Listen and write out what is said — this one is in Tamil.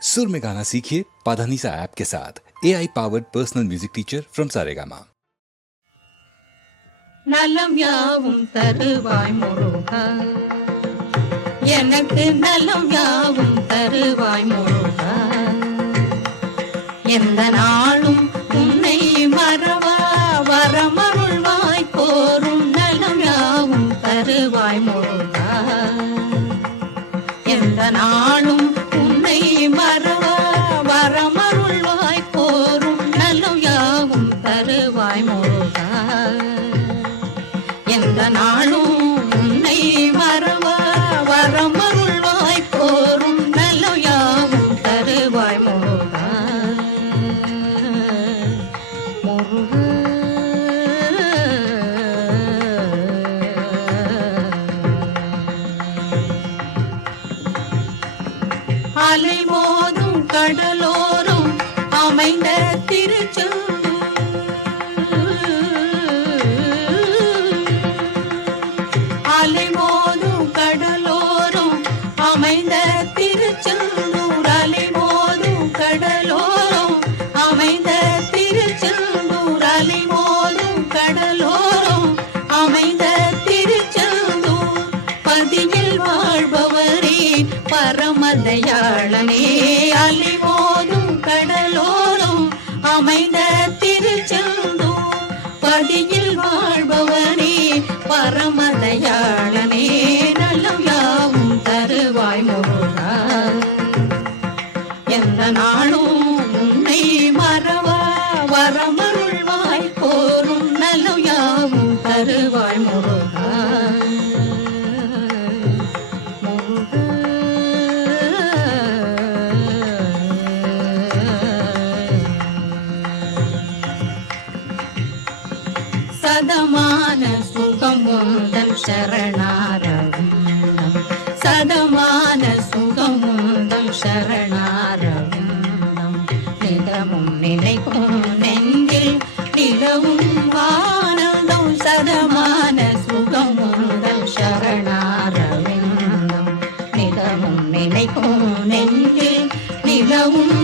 सुर में गाना सीखिए पाधानीसा ऐप के साथ। AI powered personal music teacher from Saregama. நலம் யாவும் தருவாய் முருகா, எனக்கு நலம் யாவும் தருவாய் முருகா. எந்த நாளும் உன்னை மறவா வரமருள்வாய் கோரும் நலம் யாவும் தருவாய் முருகா. எந்த நாளும் உன்னை மறவா வரமருள்வாய் கோரும் நலம் யாவும் தருவாய் முருகா. எந்த நாளும் உன்னை மறவா வரமருள்வாய் கோரும் நலம் யாவும் தருவாய் முருகா. முருகா அலை மோதும் கடலோரம் அமைந்த திருச்செந்தூர், அலை மோதும் கடலோரம் அமைந்த திருச்செந்தூர், அலை மோதும் கடலோரம் அமைந்த திருச்செந்தூர், அலை மோதும் கடலோரம் அமைந்த திருச்செந்தூர். பதியில் வாழ்பவரே பரமதயாளனே, அலை மோதும் கடலோரம் அமைந்த திருச்செந்தூர். பதியில் வாழ்பவனே பரமதயாளனே, நலம் யாவும் தருவாய் முருகா. எந்த நாளும் உன்னை மறவா வரமருள்வாய் கோரும் நலம் யாவும் தருவாய் முருகா. சதமான சுகம் உந்தன் சரணாரவிந்தம், சதமான சுகம் உந்தன் சரணாரவிந்தம். நிதமும் நினைக்கும் நெஞ்சில் நிலவும் ஆனந்தம், சதமான சுகம் உந்தன் சரணாரவிந்தம். நிதமும் நினைக்கும் நெஞ்சில் நிலவும்